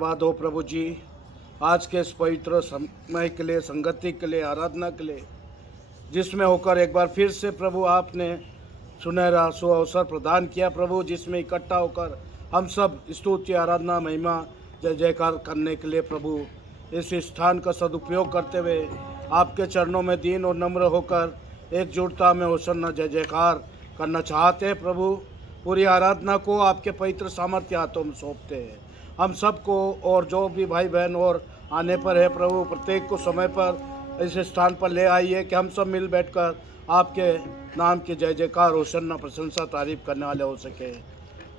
धन्यवाद हो प्रभु जी, आज के इस पवित्र समय के लिए, संगति के लिए, आराधना के लिए, जिसमें होकर एक बार फिर से प्रभु आपने सुनहरा अवसर प्रदान किया प्रभु, जिसमें इकट्ठा होकर हम सब स्तुति, आराधना, महिमा, जय जयकार करने के लिए प्रभु इस स्थान का सदुपयोग करते हुए आपके चरणों में दीन और नम्र होकर एकजुटता में होसन्ना जय जयकार करना चाहते हैं प्रभु। पूरी आराधना को आपके पवित्र सामर्थ्य हाथों में सौंपते हैं हम सबको, और जो भी भाई बहन और आने पर है प्रभु, प्रत्येक को समय पर इस स्थान पर ले आइए कि हम सब मिल बैठकर आपके नाम की जय जयकार, होसन्ना, प्रशंसा, तारीफ करने वाले हो सके।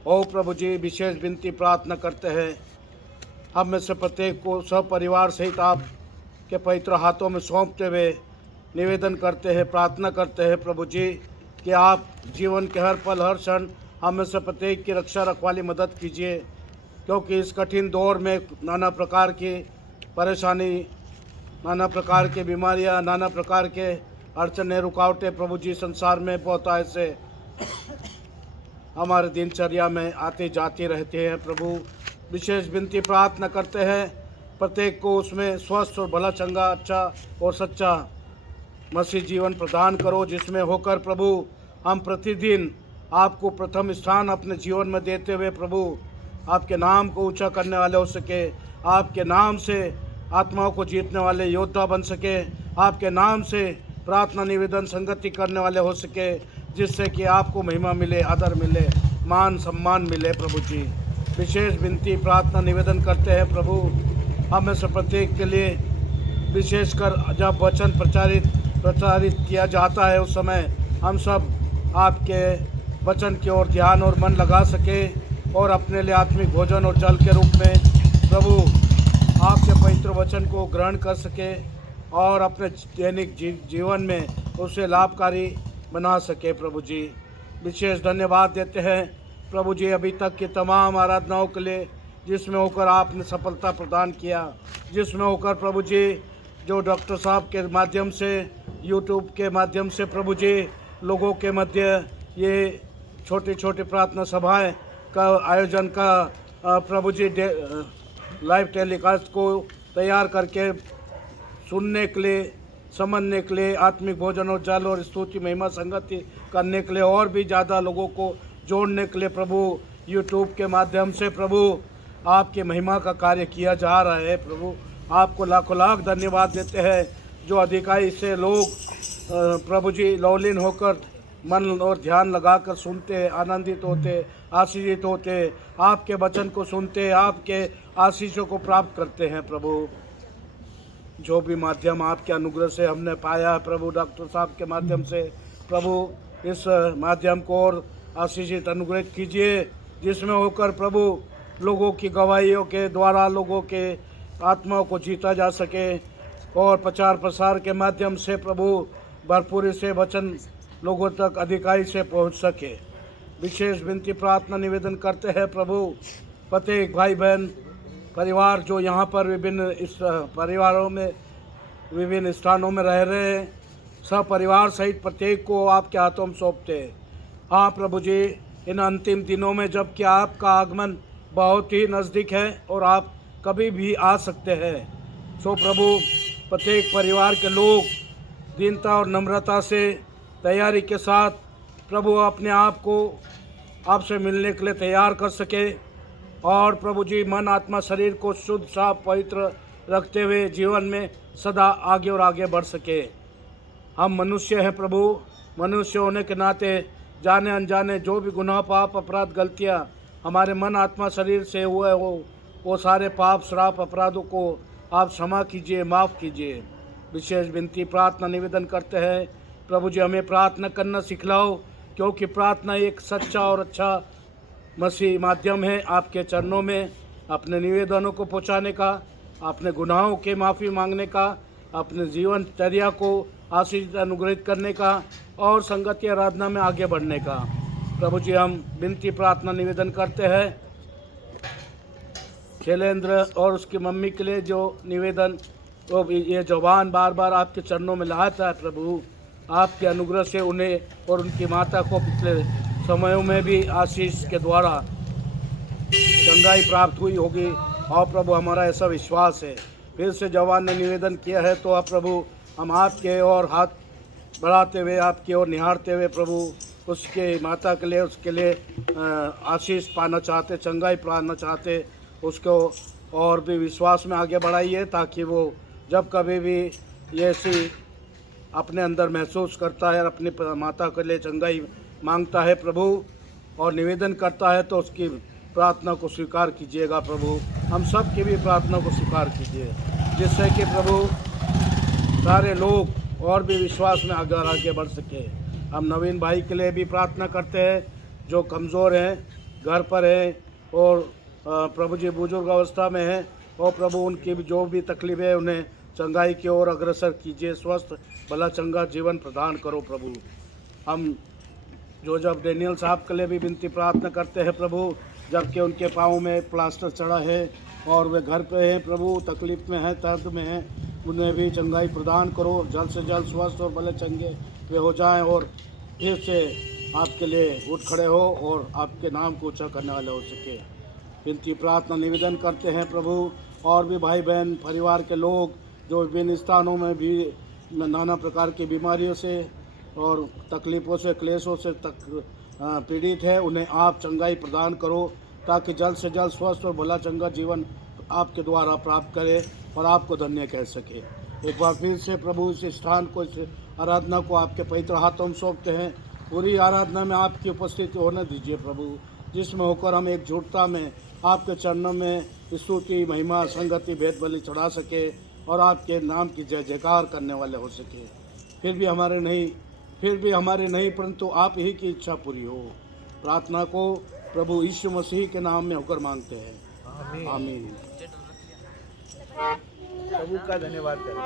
ओ प्रभु जी, विशेष विनती प्रार्थना करते हैं, हम में से प्रत्येक को सब परिवार सहित आपके पवित्र हाथों में सौंपते हुए निवेदन करते हैं, प्रार्थना करते हैं प्रभु जी कि आप जीवन के हर पल, हर क्षण हम में से प्रत्येक की रक्षा रखवाली मदद कीजिए, क्योंकि इस कठिन दौर में नाना प्रकार की परेशानी, नाना प्रकार की बीमारियां, नाना प्रकार के अड़चने, रुकावटें प्रभु जी संसार में बहुत ऐसे हमारे दिनचर्या में आती जाती रहते हैं प्रभु। विशेष विनती प्रार्थना करते हैं, प्रत्येक को उसमें स्वस्थ और भला, चंगा, अच्छा और सच्चा मसीह जीवन प्रदान करो, जिसमें होकर प्रभु हम प्रतिदिन आपको प्रथम स्थान अपने जीवन में देते हुए प्रभु आपके नाम को ऊंचा करने वाले हो सके, आपके नाम से आत्माओं को जीतने वाले योद्धा बन सके, आपके नाम से प्रार्थना, निवेदन, संगति करने वाले हो सके, जिससे कि आपको महिमा मिले, आदर मिले, मान सम्मान मिले प्रभु जी। विशेष विनती प्रार्थना निवेदन करते हैं प्रभु, हमें से प्रत्येक के लिए, विशेषकर जब वचन प्रचारित किया जाता है उस समय हम सब आपके वचन की ओर ध्यान और मन लगा सके, और अपने लिए आत्मिक भोजन और जल के रूप में प्रभु आपके पवित्र वचन को ग्रहण कर सके और अपने दैनिक जीवन में उसे लाभकारी बना सके प्रभु जी। विशेष धन्यवाद देते हैं प्रभु जी अभी तक की तमाम आराधनाओं के लिए, जिसमें होकर आपने सफलता प्रदान किया, जिसमें होकर प्रभु जी जो डॉक्टर साहब के माध्यम से, यूट्यूब के माध्यम से प्रभु जी लोगों के मध्य ये छोटी छोटी प्रार्थना सभाएं का आयोजन का प्रभु जी लाइव टेलीकास्ट को तैयार करके सुनने के लिए, समझने के लिए, आत्मिक भोजन और जल और स्तुति, महिमा, संगति करने के लिए, और भी ज़्यादा लोगों को जोड़ने के लिए प्रभु यूट्यूब के माध्यम से प्रभु आपकी महिमा का कार्य किया जा रहा है प्रभु। आपको लाखों लाख धन्यवाद देते हैं, जो अधिकारी से लोग प्रभु जी लौलीन होकर मन और ध्यान लगाकर सुनते, आनंदित होते, आशीषित होते, आपके वचन को सुनते, आपके आशीषों को प्राप्त करते हैं प्रभु। जो भी माध्यम आपके अनुग्रह से हमने पाया है प्रभु, डॉक्टर साहब के माध्यम से प्रभु, इस माध्यम को और आशीषित अनुग्रहित कीजिए, जिसमें होकर प्रभु लोगों की गवाहियों के द्वारा लोगों के आत्माओं को जीता जा सके, और प्रचार प्रसार के माध्यम से प्रभु भरपूरी से वचन लोगों तक अधिकारी से पहुंच सके। विशेष विनती प्रार्थना निवेदन करते हैं प्रभु, प्रत्येक भाई बहन परिवार जो यहाँ पर विभिन्न इस परिवारों में विभिन्न स्थानों में रह रहे हैं, सब परिवार सहित प्रत्येक को आपके हाथों में सौंपते हैं। हाँ प्रभु जी, इन अंतिम दिनों में जबकि आपका आगमन बहुत ही नज़दीक है और आप कभी भी आ सकते हैं, सो प्रभु प्रत्येक परिवार के लोग दीनता और नम्रता से, तैयारी के साथ प्रभु अपने आप को आपसे मिलने के लिए तैयार कर सके, और प्रभु जी मन, आत्मा, शरीर को शुद्ध, साफ, पवित्र रखते हुए जीवन में सदा आगे और आगे बढ़ सके। हम मनुष्य हैं प्रभु, मनुष्य होने के नाते जाने अनजाने जो भी गुनाह, पाप, अपराध, गलतियां हमारे मन, आत्मा, शरीर से हुए हो, वो सारे पाप, श्राप, अपराधों को आप क्षमा कीजिए, माफ़ कीजिए। विशेष विनती प्रार्थना निवेदन करते हैं प्रभु जी, हमें प्रार्थना करना सिखलाओ, क्योंकि प्रार्थना एक सच्चा और अच्छा मसीह माध्यम है आपके चरणों में अपने निवेदनों को पहुंचाने का, अपने गुनाहों के माफ़ी मांगने का, अपने जीवन चर्या को आशीष अनुग्रहित करने का, और संगति आराधना में आगे बढ़ने का। प्रभु जी हम विनती प्रार्थना निवेदन करते हैं शैलेंद्र और उसकी मम्मी के लिए, जो निवेदन वो ये जवान बार बार आपके चरणों में लाता है प्रभु, आपके अनुग्रह से उन्हें और उनकी माता को पिछले समयों में भी आशीष के द्वारा चंगाई प्राप्त हुई होगी, और प्रभु हमारा ऐसा विश्वास है। फिर से जवान ने निवेदन किया है, तो आप प्रभु हम आपके और हाथ बढ़ाते हुए आपकी ओर निहारते हुए प्रभु उसके माता के लिए, उसके लिए आशीष पाना चाहते, चंगाई पाना चाहते, उसको और भी विश्वास में आगे बढ़ाइए, ताकि वो जब कभी भी ये ऐसी अपने अंदर महसूस करता है और अपनी माता के लिए चंगाई मांगता है प्रभु और निवेदन करता है, तो उसकी प्रार्थना को स्वीकार कीजिएगा प्रभु। हम सब की भी प्रार्थना को स्वीकार कीजिए, जिससे कि प्रभु सारे लोग और भी विश्वास में आगे बढ़ सके। हम नवीन भाई के लिए भी प्रार्थना करते हैं, जो कमज़ोर हैं, घर पर हैं और प्रभु जी बुजुर्ग अवस्था में हैं, और प्रभु उनकी भी जो भी तकलीफ़ है उन्हें चंगाई की ओर अग्रसर कीजिए, स्वस्थ भला चंगा जीवन प्रदान करो प्रभु। हम जब डेनियल साहब के लिए भी विनती प्रार्थना करते हैं प्रभु, जबकि उनके पाँव में प्लास्टर चढ़ा है और वे घर पे हैं प्रभु, तकलीफ़ में हैं, दर्द में हैं, उन्हें भी चंगाई प्रदान करो, जल्द से जल्द स्वस्थ और भले चंगे वे हो जाएं और फिर से आपके लिए उठ खड़े हो और आपके नाम को ऊँचा करने वाले हो सके। विनती प्रार्थना निवेदन करते हैं प्रभु। और भी भाई बहन परिवार के लोग जो विभिन्न स्थानों में भी नाना प्रकार की बीमारियों से और तकलीफ़ों से, क्लेशों से पीड़ित है, उन्हें आप चंगाई प्रदान करो, ताकि जल्द से जल्द स्वस्थ और भला चंगा जीवन आपके द्वारा प्राप्त करे और आपको धन्य कह सके। एक बार फिर से प्रभु इस स्थान को, इस आराधना को आपके पवित्र हाथों में सौंपते हैं। पूरी आराधना में आपकी उपस्थिति होने दीजिए प्रभु, जिसमें होकर हम एकजुटता में आपके चरणों में स्तुति, महिमा, संगति, भेद बलि चढ़ा सके और आपके नाम की जय जयकार करने वाले हो सके। फिर भी हमारे नहीं परंतु आप ही की इच्छा पूरी हो। प्रार्थना को प्रभु यीशु मसीह के नाम में होकर मांगते हैं, आमीन। प्रभु का धन्यवाद करें।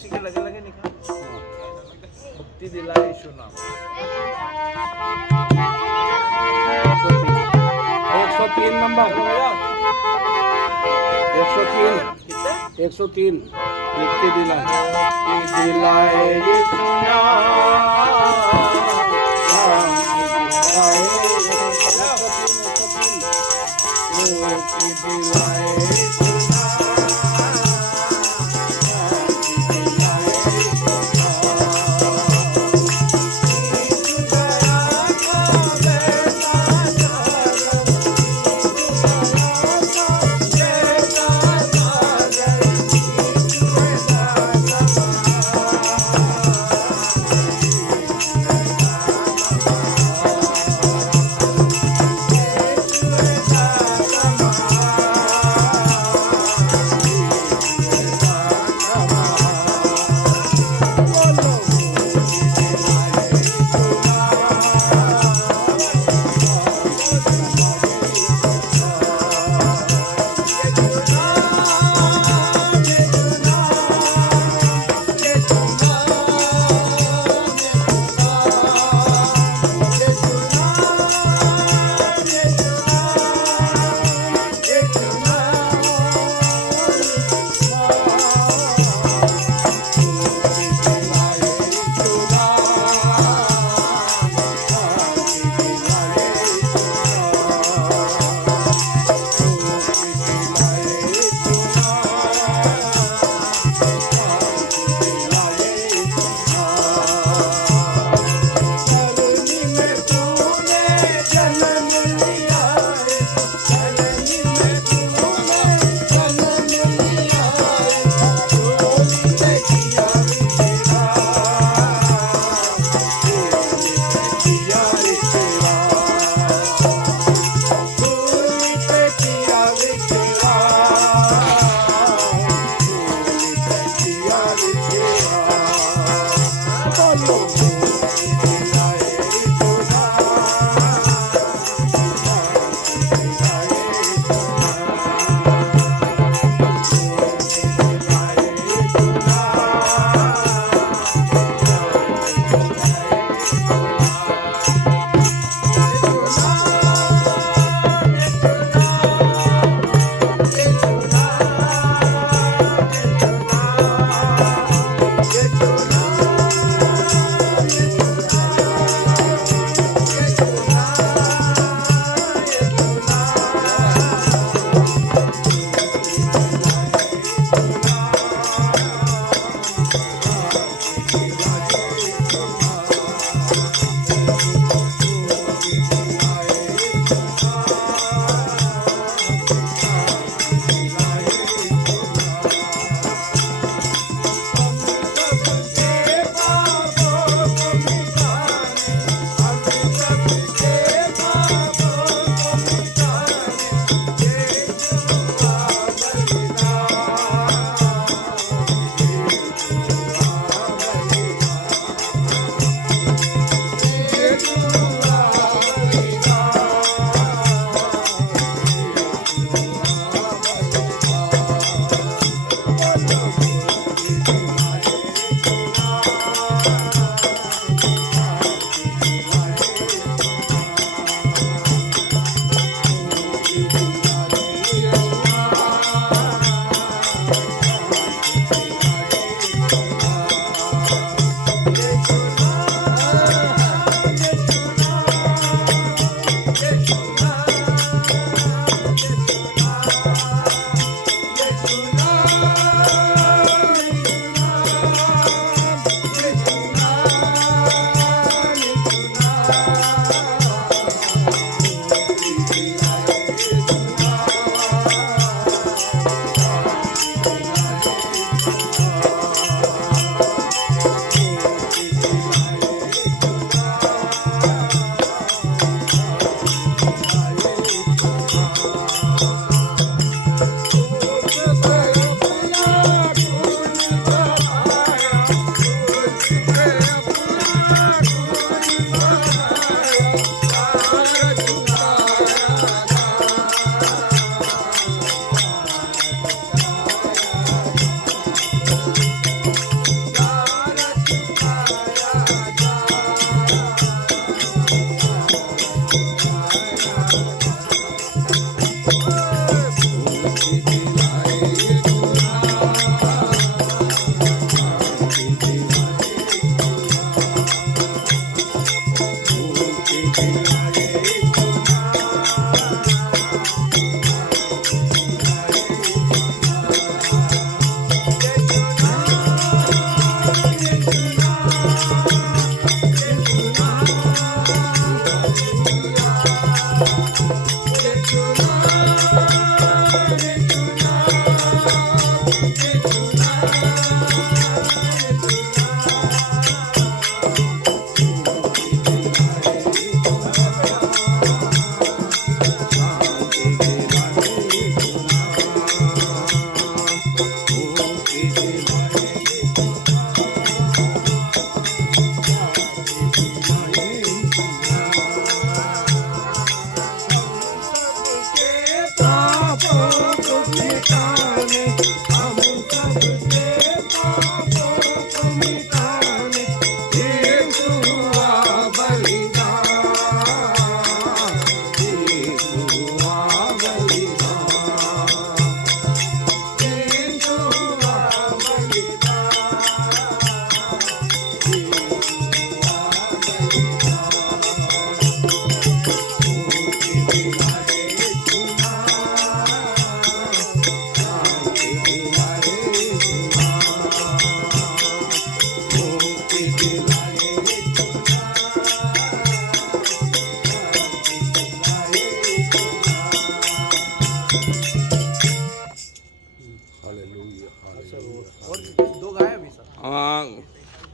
उसी के लगे लगे निकाल। मुक्ति दिला यीशु नाम। 103 नंबर, 103, कितने? 103 मुक्ति दिलाए यीशु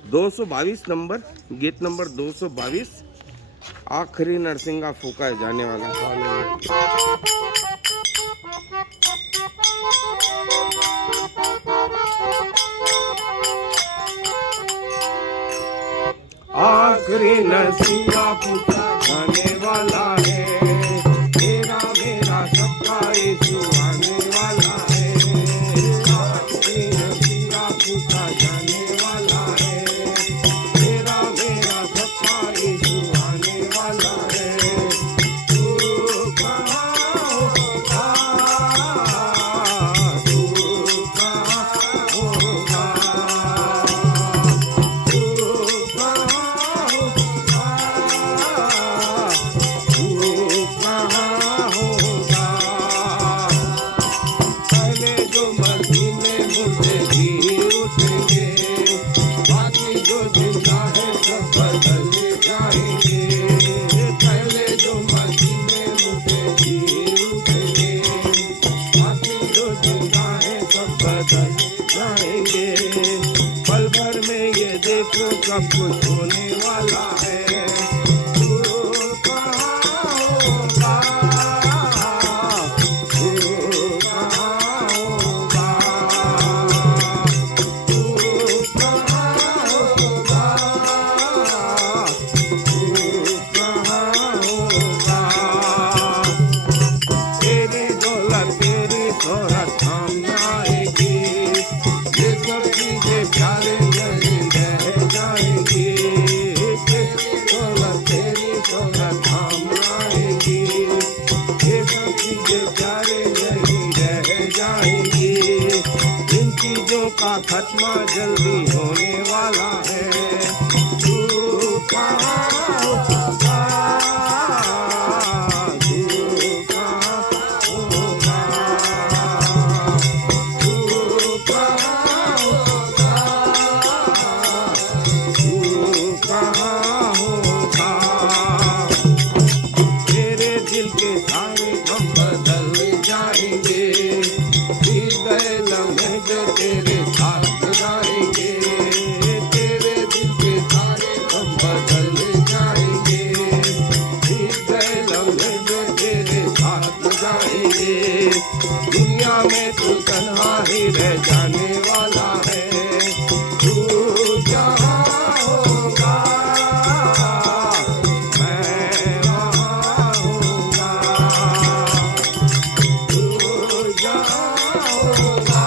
222 नंबर, गीत नंबर 222, आखिरी नरसिंगा फूका जाने वाला। आखिरी नरसिंगा फूका जाने वाला है, तेरा मेरा सबका यीशु आने वाला है। आखिरी नरसिंगा फूका जाने वाला है, तेरा मेरा सबका यीशु आने वाला है। तू कहाँ होगा, तू कहाँ होगा, तू कहाँ होगा, तू कहाँ होगा। पहले जो मदीने मुर्दे भी उठेंगे, बाकी जो जिंदा है सब बदल जाएंगे। पहले जो मदीने मुर्दे भी उठेंगे, बाकी जो जिंदा है सब बदल जाएंगे। पल भर में ये देखो सब कुछ होने वाला है। तू कहाँ होगा, तू कहाँ होगा, तू कहाँ होगा, तू कहाँ होगा। तेरी दौलत तेरी शोहरत काम न आएगी, ये सब चीजें प्यारे नहीं रह जाएंगी। तेरी दौलत तेरी शोहरत काम न आएगी, ये सब चीजें प्यारे नहीं रह जाएंगी। इन चीजों का खात्मा जल्दी होने वाला है। तू कहाँ होगा, तू कहाँ होगा, तू कहाँ होगा, तू कहाँ होगा। तेरे दिल के सारे गम बदल जाएंगे, बीत गए लम्हे जो तेरे साथ गुजारेंगे। तेरे दिल के सारे गम बदल जाएंगे, बीत गए लम्हे जो तेरे साथ गुजारेंगे। दुनिया में तू तन्हा ही रह जाने वाला है। तू जहाँ होगा मैं वहाँ होगा, तू जहाँ होगा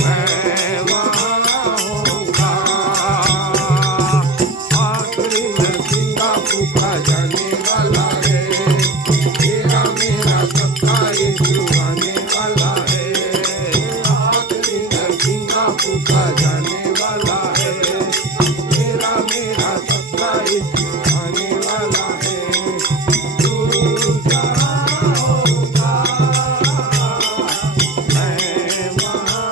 मैं वहाँ होगा। आखिरी नरसिंगा फूका जाने वाला है, तेरा मेरा सबका यीशु आने वाला है। आखिरी नरसिंगा फूका जाने वाला है, तेरा मेरा सबका यीशु आने वाला है। तू जहाँ होगा मैं वहाँ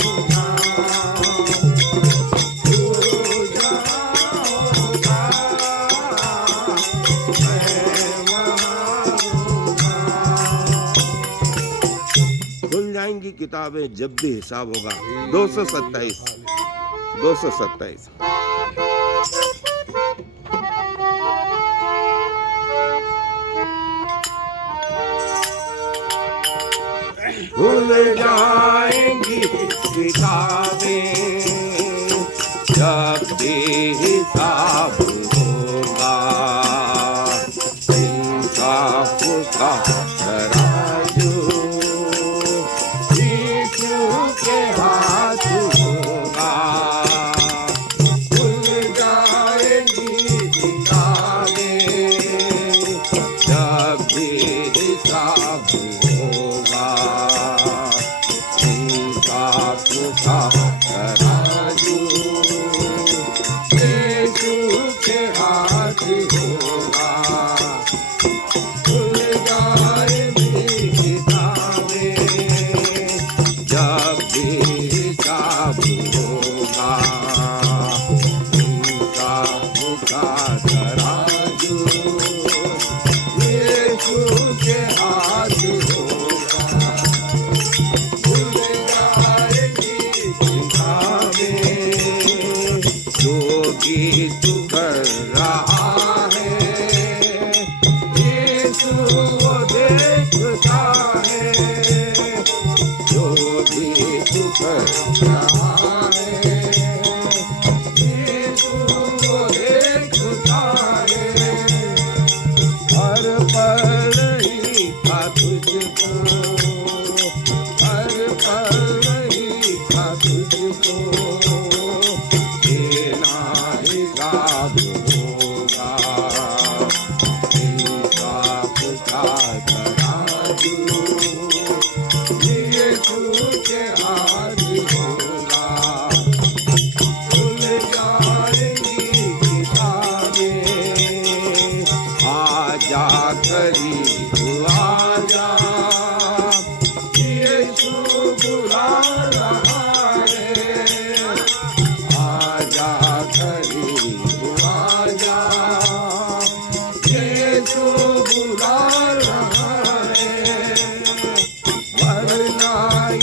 होगा, तू जहाँ होगा मैं वहाँ होगा। खुल जाएंगी किताबें जब भी हिसाब होगा। 227 227। खुल जाएंगी किताबें जब भी हिसाब होगा। इंसाफ का तराजू यीशु के हाथ होगा। खुल जाएंगी किताबें जब भी हिसाब होगा। इंसाफ का तराजू यीशु के हाथ होगा। खुल जाएंगी किताबें जब भी हिसाब होगा। इंसाफ का तराजू यीशु के हाथ होगा। खुल जाएंगी सुख रहा है, यीशु वो देखता है, जो भी सुख रहा है, यीशु वो देखता है, हर पल ही का तुझको, हर पल ही का तुझको देना हिसाब होगा, हिसाब का तराजू यीशु के हाथ होगा, खुल जाएंगी किताबें, आजा करीब आजा, यीशु बुला रहा है, आजा करीब आजा, यीशु बुला रहा है, वरना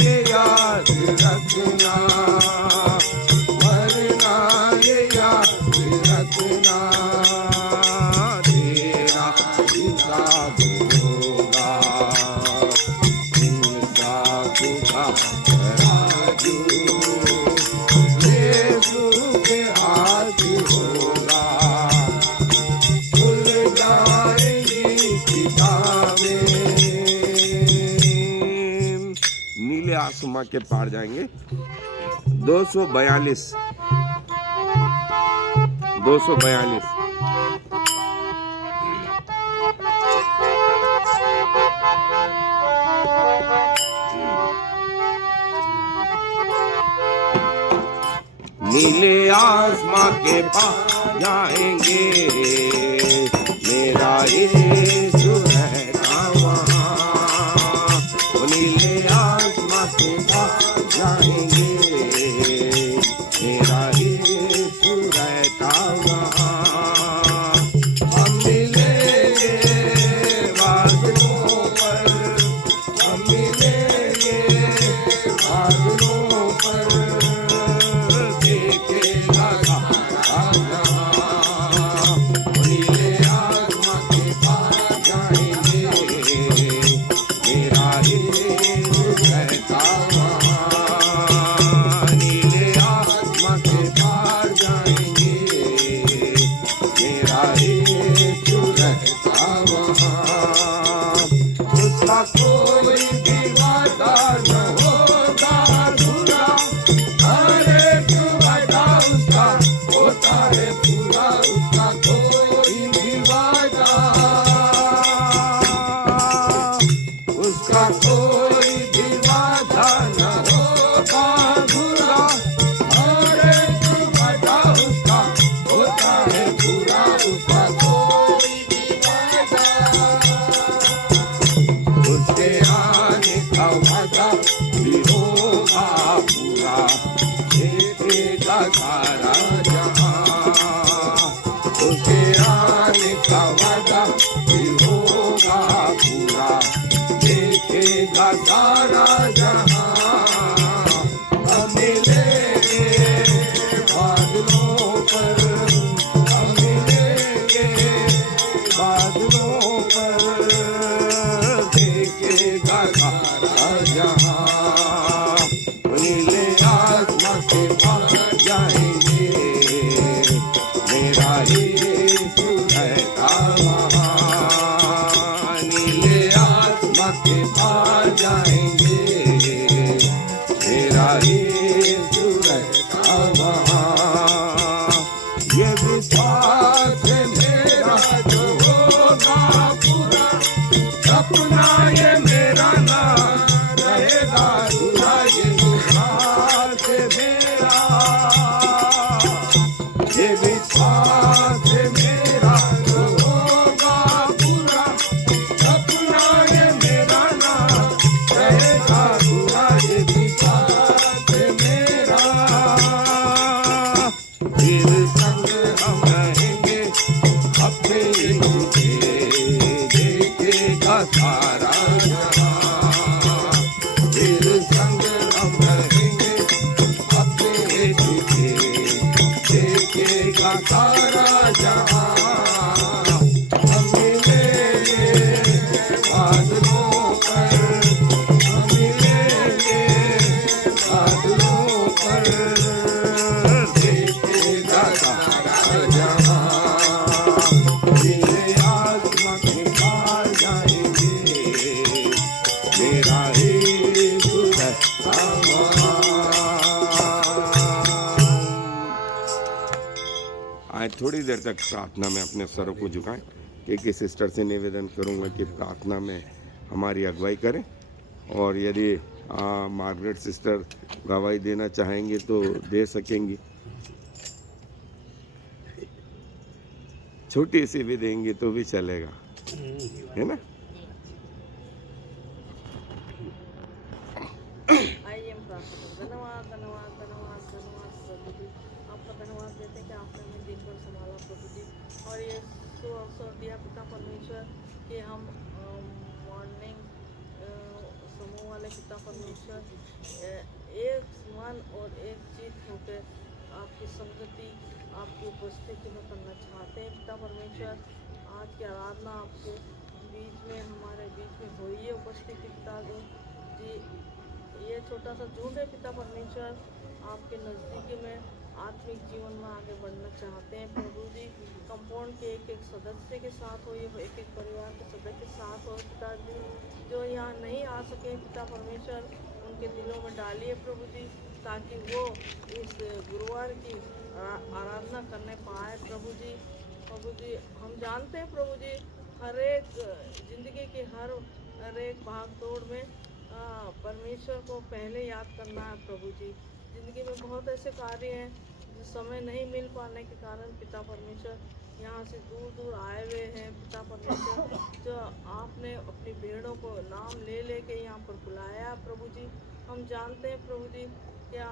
ये याद रखना, वरना ये याद रखना, तेरा हिसाब होगा, इंसाफ का तराजू यीशु के हाथ होगा, खुल जाएंगी किताबें। नीले आसमां के पार जाएंगे। 242 242 नीले आसमां के पार जाएंगे, मेरा यीशु रहता वहाँ, वो नीले आसमां के पार जाएंगे, मेरा यीशु रहता वहाँ, हम मिलेंगे बादलों पर, हम मिलेंगे बादलों पर, देखेगा सारा जहां, नीले आसमां के पार आज थोड़ी देर तक प्रार्थना में अपने सरों को झुकाएं। एक सिस्टर से निवेदन करूंगा कि प्रार्थना में हमारी अगुवाई करें, और यदि मार्गरेट सिस्टर गवाही देना चाहेंगे तो दे सकेंगी, छोटी सी भी देंगी तो भी चलेगा, है ना। आइए हम प्रार्थना करें। धन्यवाद धन्यवाद धन्यवाद धन्यवाद प्रभु जी, आपका धन्यवाद देते हैं कि आपने हमें दिन भर संभाला प्रभु जी, और ये अवसर दिया पिता परमेश्वर कि हम मॉर्निंग समूह वाले पिता परमेश्वर एक मन और एक चित होकर आपकी संगति, आपकी उपस्थिति में करना चाहते हैं पिता परमेश्वर। आज की आराधना आपके बीच में, हमारे बीच में हुई है उपस्थिति पिता जी। ये छोटा सा झुंड है पिता परमेश्वर, आपके नज़दीकी में आत्मिक जीवन में आगे बढ़ना चाहते हैं प्रभु जी। कंपाउंड के एक एक सदस्य के साथ हो, ये एक एक परिवार के सदस्य के साथ हो पिता जी। जो यहाँ नहीं आ सके पिता परमेश्वर, उनके दिलों में डालिए प्रभु जी, ताकि वो इस गुरुवार की आराधना करने पाए प्रभु जी। प्रभु जी हम जानते हैं प्रभु जी, हर एक ज़िंदगी की हर एक भाग दौड़ में परमेश्वर को पहले याद करना है प्रभु जी। ज़िंदगी में बहुत ऐसे कार्य हैं जो समय नहीं मिल पाने के कारण पिता परमेश्वर यहाँ से दूर दूर आए हुए हैं पिता परमेश्वर, जो आपने अपनी भेड़ों को नाम ले लेके यहाँ पर बुलाया प्रभु जी। हम जानते हैं प्रभु जी क्या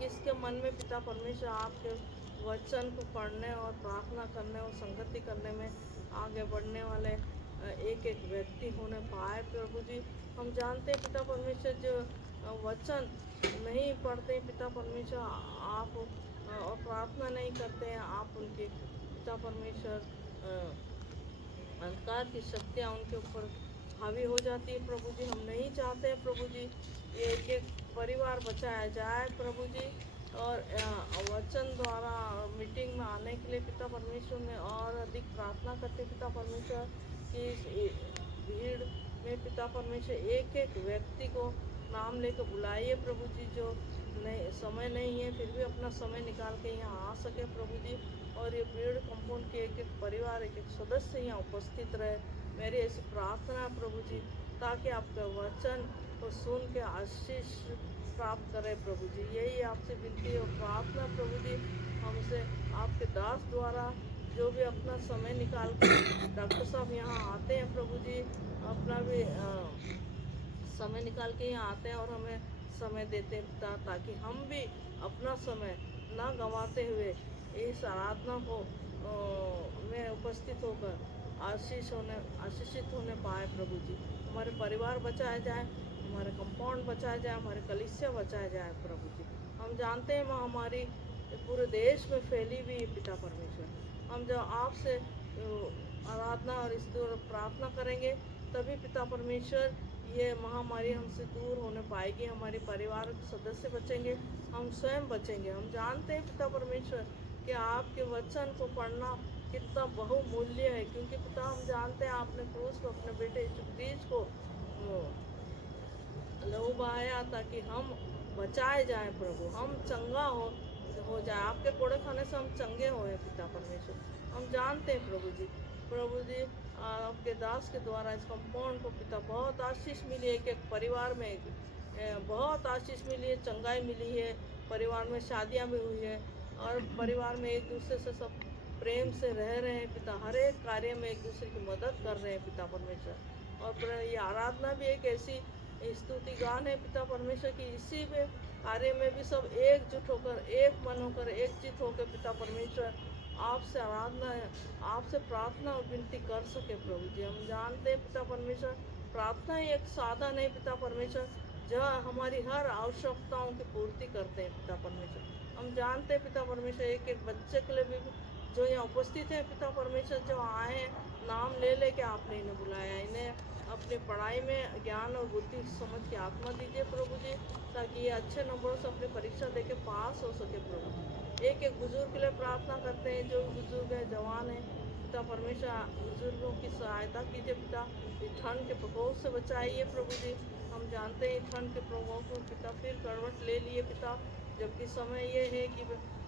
किसके मन में पिता परमेश्वर आपके वचन को पढ़ने और प्रार्थना करने और संगति करने में आगे बढ़ने वाले एक एक व्यक्ति होने पाए प्रभु जी। हम जानते हैं पिता परमेश्वर जो वचन नहीं पढ़ते पिता परमेश्वर आप और प्रार्थना नहीं करते हैं, आप उनके पिता परमेश्वर अंधकार की शक्तियाँ उनके ऊपर हावी हो जाती है प्रभु जी। हम नहीं चाहते हैं प्रभु जी ये एक एक परिवार बचाया जाए प्रभु जी, और वचन द्वारा मीटिंग में आने के लिए पिता परमेश्वर में और अधिक प्रार्थना करते पिता परमेश्वर कि इस भीड़ में पिता परमेश्वर एक एक व्यक्ति को नाम लेकर बुलाइए प्रभु जी, जो नहीं समय नहीं है फिर भी अपना समय निकाल के यहाँ आ सके प्रभु जी। और ये भीड़ कंपाउंड के एक एक परिवार एक एक सदस्य यहाँ उपस्थित रहे, मेरी ऐसी प्रार्थना है प्रभु जी, ताकि आपका वचन को सुन के आशीष प्राप्त करें प्रभु जी। यही आपसे विनती और प्रार्थना प्रभु जी। हमसे आपके दास द्वारा जो भी अपना समय निकाल के डॉक्टर साहब यहाँ आते हैं प्रभु जी, अपना भी समय निकाल के यहाँ आते हैं और हमें समय देते हैं, ताकि हम भी अपना समय ना गंवाते हुए इस आराधना को में उपस्थित होकर आशीषित होने पाए प्रभु जी। हमारे परिवार बचाए जाए, हमारे कंपाउंड बचाया जाए, हमारे कलीसिया बचाया जाए प्रभु जी। हम जानते हैं महामारी पूरे देश में फैली हुई है पिता परमेश्वर। हम जब आपसे आराधना और इस प्रार्थना करेंगे तभी पिता परमेश्वर ये महामारी हमसे दूर होने पाएगी, हमारे परिवार के सदस्य बचेंगे, हम स्वयं बचेंगे। हम जानते हैं पिता परमेश्वर कि आपके वचन को पढ़ना कितना बहुमूल्य है, क्योंकि पिता हम जानते हैं आपने क्रूस पर अपने बेटे यीशु मसीह को लहू बहाया ताकि हम बचाए जाएं प्रभु, हम चंगा हो जाए, आपके कोड़े खाने से हम चंगे होए पिता परमेश्वर। हम जानते हैं प्रभु जी आपके दास के द्वारा इस कंपाउंड को पिता बहुत आशीष मिली है, एक परिवार में बहुत आशीष मिली है, चंगाई मिली है, परिवार में शादियां भी हुई है और परिवार में एक दूसरे से सब प्रेम से रह रहे हैं पिता, हर एक कार्य में एक दूसरे की मदद कर रहे हैं पिता परमेश्वर। और ये आराधना भी एक ऐसी स्तुति गान है पिता परमेश्वर की, इसी में कार्य में भी सब एकजुट होकर एक मन होकर एक चित होकर पिता परमेश्वर आपसे आराधना है, आपसे प्रार्थना और विनती कर सके प्रभु जी। हम जानते हैं पिता परमेश्वर प्रार्थना ही एक साधन है पिता परमेश्वर, जहाँ हमारी हर आवश्यकताओं की पूर्ति करते हैं पिता परमेश्वर। हम जानते हैं पिता परमेश्वर एक एक बच्चे के लिए भी जो यहाँ उपस्थित है पिता परमेश्वर, जो आए हैं नाम ले लेके आपने इन्हें बुलाया, इन्हें अपनी पढ़ाई में ज्ञान और बुद्धि समझ के आत्मा दीजिए प्रभु जी, ताकि ये अच्छे नंबरों से अपनी परीक्षा देके पास हो सके प्रभु। एक एक बुजुर्ग के लिए प्रार्थना करते हैं, जो बुजुर्ग है जवान है पिता परमेश्वर बुजुर्गों की सहायता कीजिए पिता, इस ठंड के प्रकोप से बचाइए प्रभु जी। हम हम जानते हैं ठंड के प्रभाव को पिता फिर करवट ले लिए पिता, जबकि समय ये है कि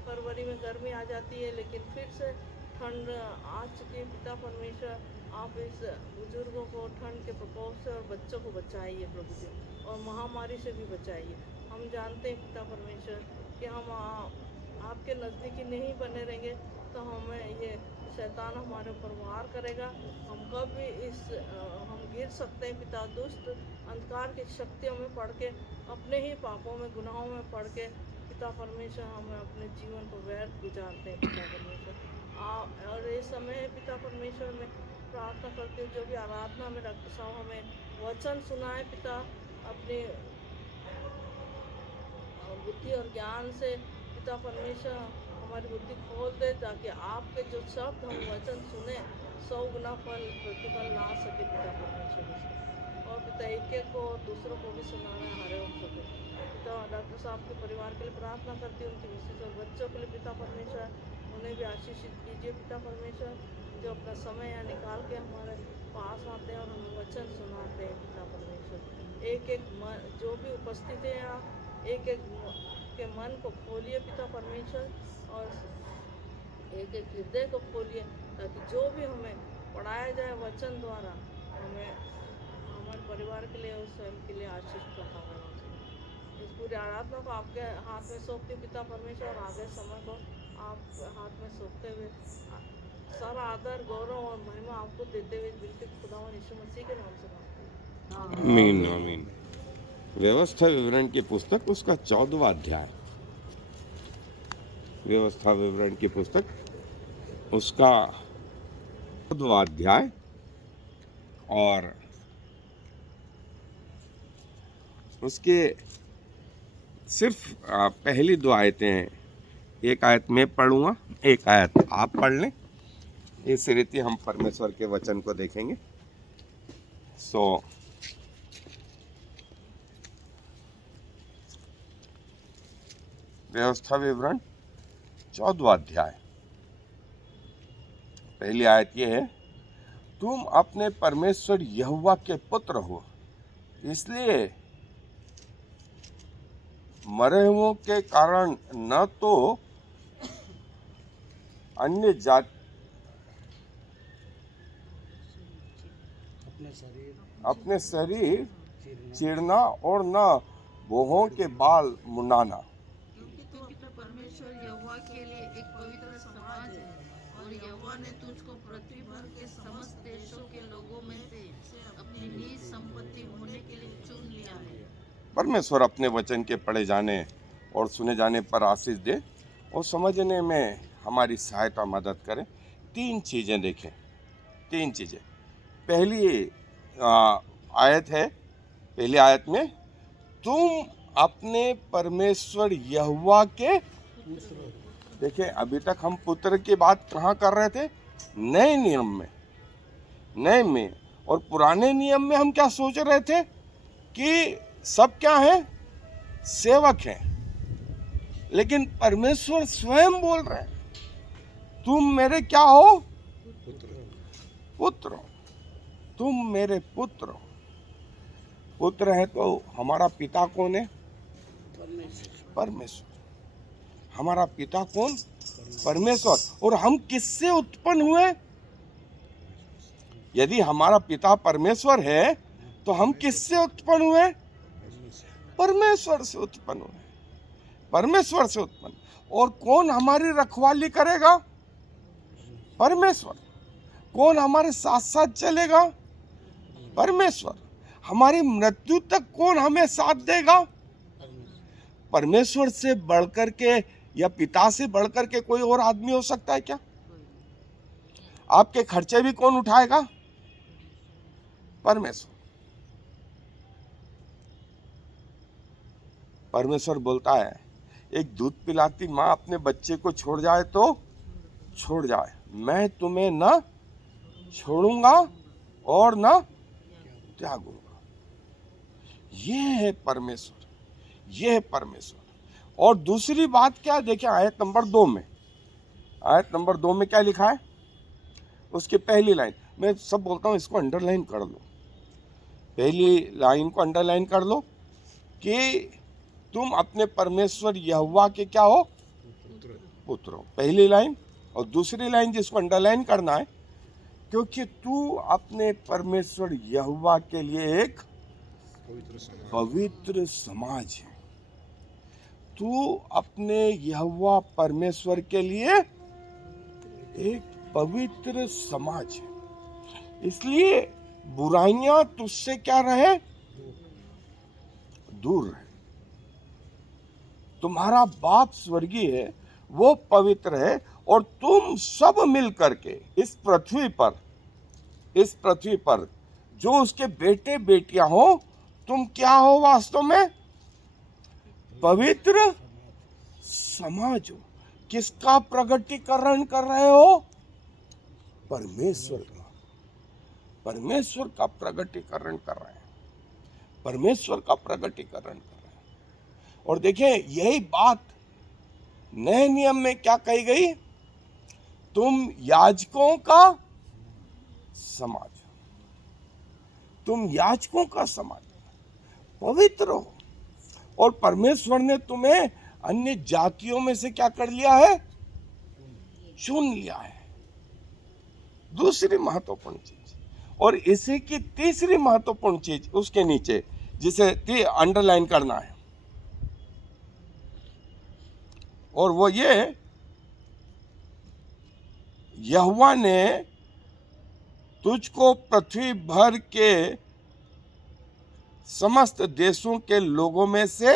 फरवरी में गर्मी आ जाती है, लेकिन फिर से ठंड आ चुकी है। पिता परमेश्वर, आप इस बुजुर्गों को ठंड के प्रकोप से और बच्चों को बचाइए प्रभु जी, और महामारी से भी बचाइए। हम जानते हैं पिता परमेश्वर कि हम आपके नज़दीकी नहीं बने रहेंगे तो हमें ये शैतान हमारे ऊपर वार करेगा। हम कब भी हम गिर सकते हैं पिता, दुष्ट अंधकार की शक्तियों में पड़ के, अपने ही पापों में, गुनाहों में पड़ के पिता परमेश्वर हमें अपने जीवन को व्यर्थ गुजारते हैं पिता परमेश्वर। और ये समय है पिता परमेश्वर में प्रार्थना करती हूँ, जो भी आराधना में डॉक्टर साहब हमें वचन सुनाए पिता, अपनी बुद्धि और ज्ञान से पिता परमेश्वर हमारी बुद्धि खोल दे, ताकि आपके जो शब्द हम वचन सुने 100 गुना फल प्रतिफल ला सके पिता परमेश्वर से। और पिता एक एक को दूसरों को भी सुनाना हरे हो सके पिता। डॉक्टर साहब के परिवार के लिए प्रार्थना करती हूँ, उनकी विशेष बच्चों के लिए पिता परमेश्वर उन्हें भी आशीषित कीजिए पिता परमेश्वर, जो अपना समय यहाँ निकाल के हमारे पास आते हैं और हमें वचन सुनाते हैं पिता परमेश्वर। एक एक मन जो भी उपस्थित है यहाँ, एक एक के मन को खोलिए पिता परमेश्वर, और एक एक हृदय को खोलिए, ताकि जो भी हमें पढ़ाया जाए वचन द्वारा हमें हमारे परिवार के लिए और स्वयं के लिए आशीष का कारण हो सके। इस पूरी आराधना को आपके हाथ में सौंपते पिता परमेश्वर, और आगे समय को आप हाथ में सौंपते हुए सारा आदर, गौरव और महिमा आपको देते हुए बिल्कुल खुदावन यीशु मसीह के नाम से मांगते हैं, आमीन आमीन। व्यवस्था विवरण की पुस्तक उसका 14वां अध्याय, व्यवस्था विवरण की पुस्तक उसका 14वां अध्याय, और उसके सिर्फ पहली 2 आयतें हैं। एक आयत मैं पढ़ूंगा, एक आयत आप पढ़ लें। इस रीति हम परमेश्वर के वचन को देखेंगे। व्यवस्था विवरण 14वां अध्याय, पहली आयत ये है, तुम अपने परमेश्वर यहोवा के पुत्र हो, इसलिए मरे हुओं के कारण न तो अन्य जाति अपने शरीर चीरना और न बोहों के बाल मुंडाना, क्योंकि तू अपने परमेश्वर यहोवा के लिए एक पवित्र समाज है, और यहोवा ने तुझको पृथ्वी भर के समस्त देशों के लोगों में से अपनी निज संपत्ति होने के लिए चुन लिया है। परमेश्वर अपने वचन के पढ़े जाने और सुने जाने पर आशीष दे और समझने में हमारी सहायता मदद करे। 3 चीज़ें देखें, 3 चीज़ें। पहली आयत है, पहली आयत में तुम अपने परमेश्वर यहोवा के, देखिए अभी तक हम पुत्र की बात कहाँ कर रहे थे? नए नियम में, नए में। और पुराने नियम में हम क्या सोच रहे थे कि सब क्या है? सेवक हैं। लेकिन परमेश्वर स्वयं बोल रहे हैं, तुम मेरे क्या हो? पुत्र हो। तुम मेरे पुत्र हो। पुत्र है तो हमारा पिता कौन है? परमेश्वर। हमारा पिता कौन? परमेश्वर। और हम किससे उत्पन्न हुए? यदि हमारा पिता परमेश्वर है तो हम किससे उत्पन्न हुए? परमेश्वर से उत्पन्न हुए, परमेश्वर से उत्पन्न। और कौन हमारी रखवाली करेगा? परमेश्वर। कौन हमारे साथ साथ चलेगा? परमेश्वर। हमारी मृत्यु तक कौन हमें साथ देगा? परमेश्वर से बढ़कर के या पिता से बढ़कर के कोई और आदमी हो सकता है क्या? आपके खर्चे भी कौन उठाएगा? परमेश्वर। परमेश्वर बोलता है, एक दूध पिलाती माँ अपने बच्चे को छोड़ जाए तो छोड़ जाए, मैं तुम्हें न छोड़ूंगा और न त्यागूंगा। ये है परमेश्वर, ये है परमेश्वर। और दूसरी बात क्या है? देखिए आयत नंबर 2 में, आयत नंबर 2 में क्या लिखा है? उसकी पहली लाइन, मैं सब बोलता हूँ इसको अंडरलाइन कर लो। पहली लाइन को अंडरलाइन कर लो कि तुम अपने परमेश्वर यहोवा के क्या हो? पुत्र हो, पहली लाइन। और दूसरी लाइन जिसको अंडरलाइन करना है, क्योंकि तू अपने परमेश्वर यहोवा के लिए एक पवित्र समाज है। तू अपने यहोवा परमेश्वर के लिए एक पवित्र समाज है। इसलिए बुराइयां तुझसे क्या रहे? दूर रहे। तुम्हारा बाप स्वर्गीय है, वो पवित्र है, और तुम सब मिल करके इस पृथ्वी पर जो उसके बेटे बेटियां हो, तुम क्या हो वास्तव में? पवित्र समाज हो। किसका प्रगटीकरण कर रहे हो? परमेश्वर का प्रगटीकरण कर रहे हैं। परमेश्वर का प्रगटीकरण कर रहे हैं। और देखें, यही बात नए नियम में क्या कही गई? तुम याजकों का समाज, तुम याजकों का समाज, पवित्र हो। और परमेश्वर ने तुम्हें अन्य जातियों में से क्या कर लिया है? चुन लिया है। दूसरी महत्वपूर्ण चीज, और इसी की तीसरी महत्वपूर्ण चीज उसके नीचे जिसे अंडरलाइन करना है, और वो ये, यहोवा ने तुझको पृथ्वी भर के समस्त देशों के लोगों में से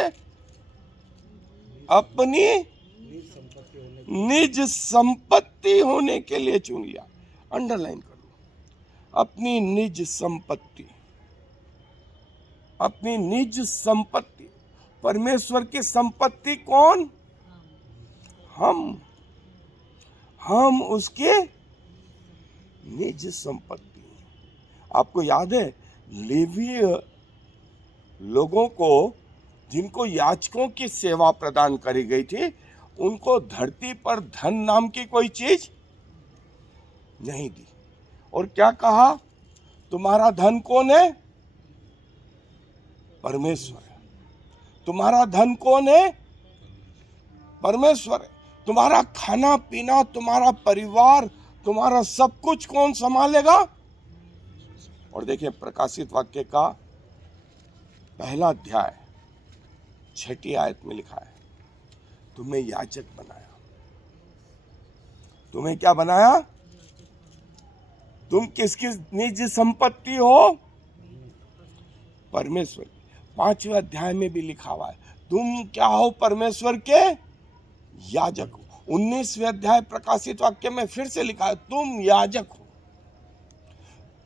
अपनी निज संपत्ति होने के लिए चुन लिया। अंडरलाइन करो, अपनी निज संपत्ति, अपनी निज संपत्ति। परमेश्वर की संपत्ति कौन? हम उसके निज संपत्ति। आपको याद है, लेवीय लोगों को, जिनको याजकों की सेवा प्रदान करी गई थी, उनको धरती पर धन नाम की कोई चीज नहीं दी। और क्या कहा? तुम्हारा धन कौन है? परमेश्वर है। तुम्हारा धन कौन है? परमेश्वर है। तुम्हारा खाना पीना, तुम्हारा परिवार, तुम्हारा सब कुछ कौन संभालेगा? और देखिए, प्रकाशित वाक्य का पहला अध्याय 6 आयत में लिखा है, तुम्हें याजक बनाया। तुम्हें क्या बनाया? तुम किसकी निज संपत्ति हो? परमेश्वर। 5वें अध्याय में भी लिखा हुआ है, तुम क्या हो? परमेश्वर के याजक हो। 19वें अध्याय प्रकाशित वाक्य में फिर से लिखा है, तुम याजक हो।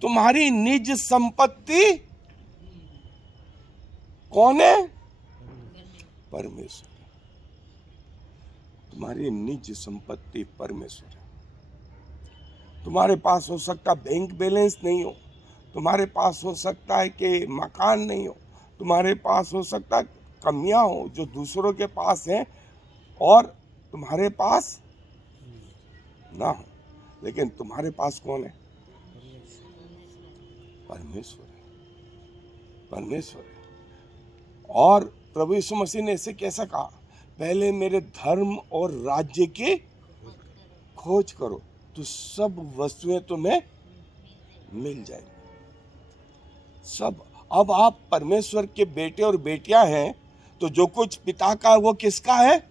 तुम्हारी निज संपत्ति कौन है? परमेश्वर। तुम्हारी निज संपत्ति परमेश्वर है। तुम्हारे पास हो सकता बैंक बैलेंस नहीं हो, तुम्हारे पास हो सकता है कि मकान नहीं हो, तुम्हारे पास हो सकता है कमियां हो जो दूसरों के पास हैं और तुम्हारे पास ना हो, लेकिन तुम्हारे पास कौन है? परमेश्वर है। परमेश्वर है। और प्रभु यीशु मसीह ने इसे कैसा कहा? पहले मेरे धर्म और राज्य की खोज करो तो सब वस्तुएं तुम्हें मिल जाएंगी। सब। अब आप परमेश्वर के बेटे और बेटियां हैं, तो जो कुछ पिता का है वो किसका है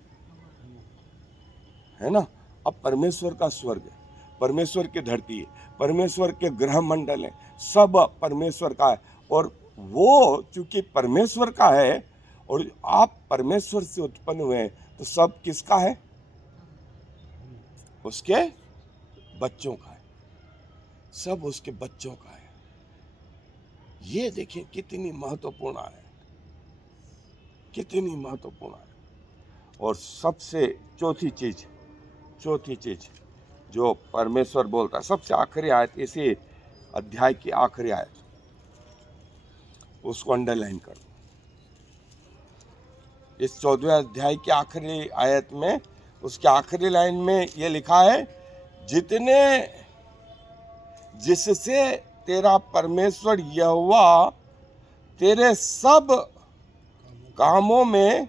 ना? अब परमेश्वर का स्वर्ग है, परमेश्वर की धरती है, परमेश्वर के ग्रह मंडल है, सब परमेश्वर का है। और वो चूंकि परमेश्वर का है और आप परमेश्वर से उत्पन्न हुए हैं, तो सब किसका है? उसके बच्चों का है। सब उसके बच्चों का है। ये देखिए कितनी महत्वपूर्ण है, कितनी महत्वपूर्ण है। और सबसे चौथी चीज जो परमेश्वर बोलता है, सबसे आखिरी आयत, इसी अध्याय की आखिरी आयत, उसको अंडरलाइन कर। इस 14वें अध्याय की आखिरी आयत में, उसके आखिरी लाइन में यह लिखा है, जिससे तेरा परमेश्वर यहोवा तेरे सब कामों में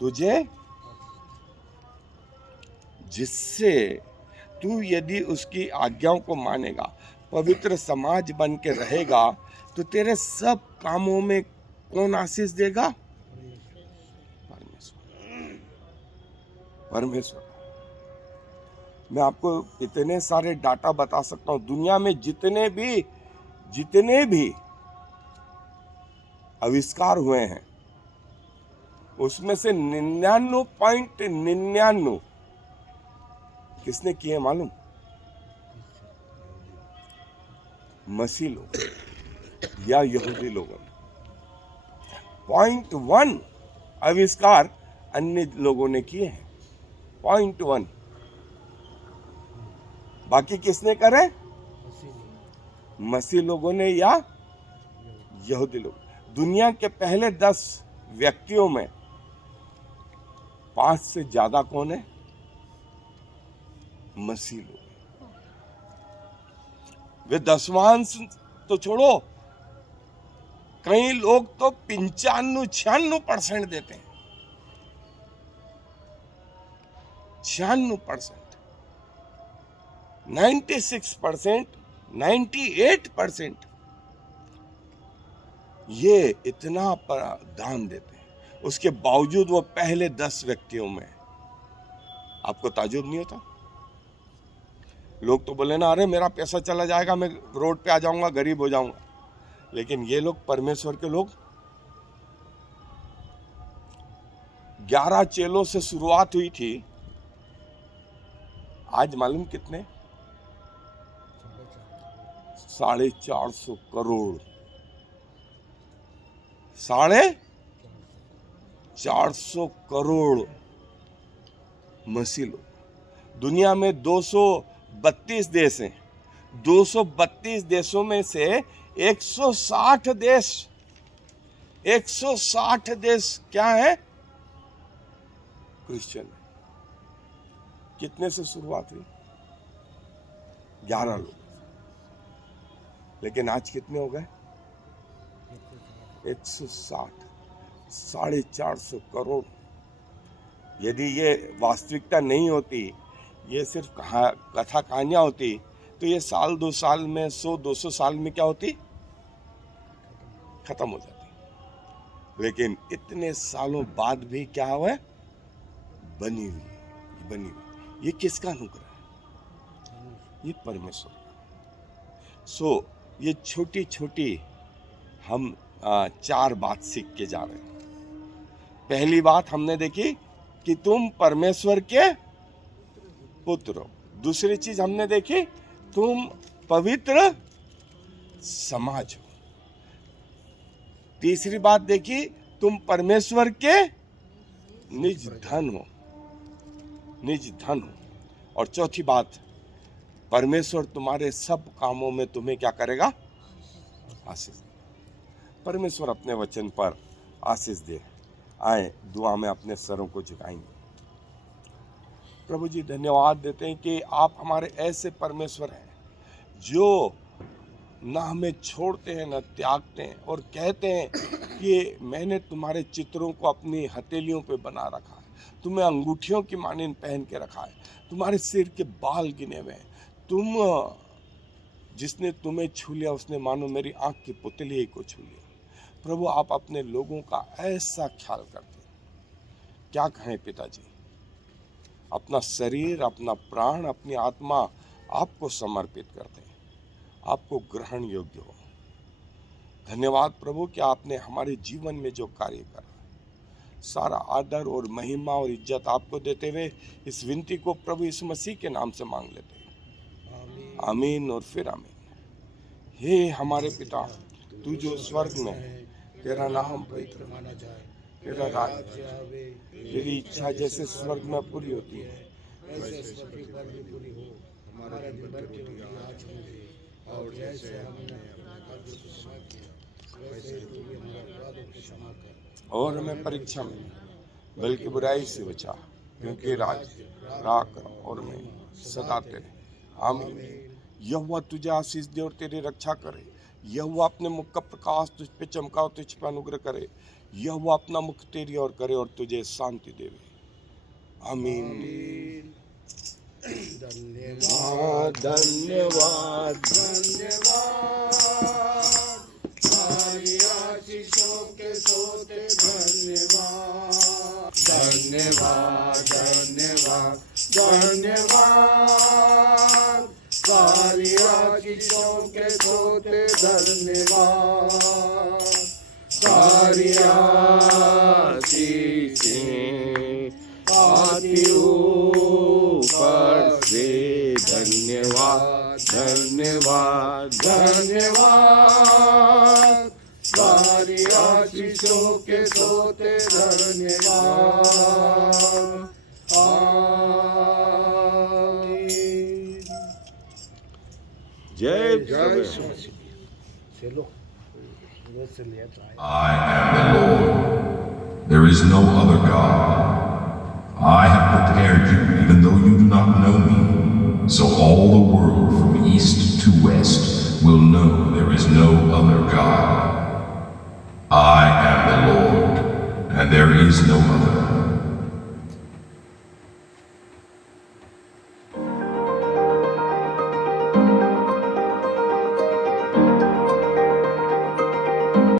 तुझे, जिससे तू यदि उसकी आज्ञाओं को मानेगा, पवित्र समाज बन के रहेगा, तो तेरे सब कामों में कौन आशीष देगा? परमेश्वर। परमेश्वर। मैं आपको इतने सारे डाटा बता सकता हूं। दुनिया में जितने भी आविष्कार हुए हैं, उसमें से 99.99 किसने किए मालूम? मसीह लोग या यहूदी लोगों ने। 0.1 आविष्कार अन्य लोगों ने किए हैं। 0.1। बाकी किसने करे? मसीह लोगों ने या यहूदी लोग। दुनिया के पहले 10 व्यक्तियों में 5 से ज्यादा कौन है? मसीह लोग। वे 10वां तो छोड़ो, कई लोग तो 95-96% देते हैं। 96%, 96%, 98% ये इतना दान देते हैं। उसके बावजूद वो पहले 10 व्यक्तियों में। आपको ताज्जुब नहीं होता? लोग तो बोले ना, अरे मेरा पैसा चला जाएगा, मैं रोड पे आ जाऊंगा, गरीब हो जाऊंगा। लेकिन ये लोग, परमेश्वर के लोग, 11 चेलों से शुरुआत हुई थी। आज मालूम कितने? 450 करोड़। 450 करोड़ मसीह लोग। दुनिया में 232 देश हैं। 232 देशों में से 160 देश क्या है? क्रिश्चियन। कितने से शुरुआत हुई? 11 लोग। लेकिन आज कितने हो गए? 160। 450 करोड़। यदि ये वास्तविकता नहीं होती, ये सिर्फ कथा कहानियां होती, तो ये साल 2 साल में, 100-200 साल में क्या होती? खत्म हो जाती। लेकिन इतने सालों बाद भी क्या हुआ? बनी हुई। ये किसका अनुग्रह है? ये परमेश्वर। ये छोटी छोटी हम 4 बात सीख के जा रहे हैं। पहली बात हमने देखी कि तुम परमेश्वर के पुत्र हो। दूसरी चीज हमने देखी, तुम पवित्र समाज हो। तीसरी बात देखी, तुम परमेश्वर के निज धन हो। और चौथी बात, परमेश्वर तुम्हारे सब कामों में तुम्हें क्या करेगा? आशीष। परमेश्वर अपने वचन पर आशीष दे। आए दुआ में अपने सरों को झुकाएंगे। प्रभु जी, धन्यवाद देते हैं कि आप हमारे ऐसे परमेश्वर हैं जो ना हमें छोड़ते हैं, ना त्यागते हैं, और कहते हैं कि मैंने तुम्हारे चित्रों को अपनी हथेलियों पे बना रखा है, तुम्हें अंगूठियों की मानिंद पहन के रखा है, तुम्हारे सिर के बाल गिने हुए हैं, जिसने तुम्हें छू लिया उसने मानो मेरी आंख की पुतली को छू लिया। प्रभु, आप अपने लोगों का ऐसा ख्याल करते हैं, क्या कहें पिताजी। अपना शरीर, अपना प्राण, अपनी आत्मा आपको समर्पित करते हैं, आपको ग्रहण योग्य हो। धन्यवाद प्रभु कि आपने हमारे जीवन में जो कार्य करा, सारा आदर और महिमा और इज्जत आपको देते हुए इस विनती को प्रभु यीशु मसीह के नाम से मांग लेते हैं। आमीन और फिर आमीन। हे हमारे पिता, तू जो स्वर्ग में है, तेरा नाम पवित्र माना जाए, तेरा राज्य आवे, तेरी इच्छा जैसे स्वर्ग में पूरी होती है वैसे पृथ्वी पर भी पूरी हो। हमारा दिन भर की रोटी आज हमें दे, और जैसे हमने अपने कर्ज को क्षमा किया, वैसे तू भी हमारे अपराधों को क्षमा कर, और हमें परीक्षा में बल्कि बुराई से बचा, क्योंकि राज्य, राग और महिमा सदा तेरे। आमीन। यहोवा तुझे आशीष दे और तेरी रक्षा करे। यहोवा अपने मुख का प्रकाश तुझ पे चमकाओ, तुझ पे अनुग्रह करे। यहोवा अपना मुख तेरी ओर करे और तुझे शांति देवे। आमीन। धन्यवाद धन्यवाद धन्यवाद, सारी आशीषों के सोते धन्यवाद। धन्यवाद धन्यवाद धन्यवाद, सारी आशीषों के सोते धन्यवाद। सारी आशीषें आती ऊपर से धन्यवाद धन्यवाद धन्यवाद, सारी आशीषों के सोते धन्यवाद। आमीन। जय जय चलो I am the Lord. There is no other God. I have prepared you even though you do not know me, so all the world from east to west will know there is no other God. I am the Lord, and there is no other.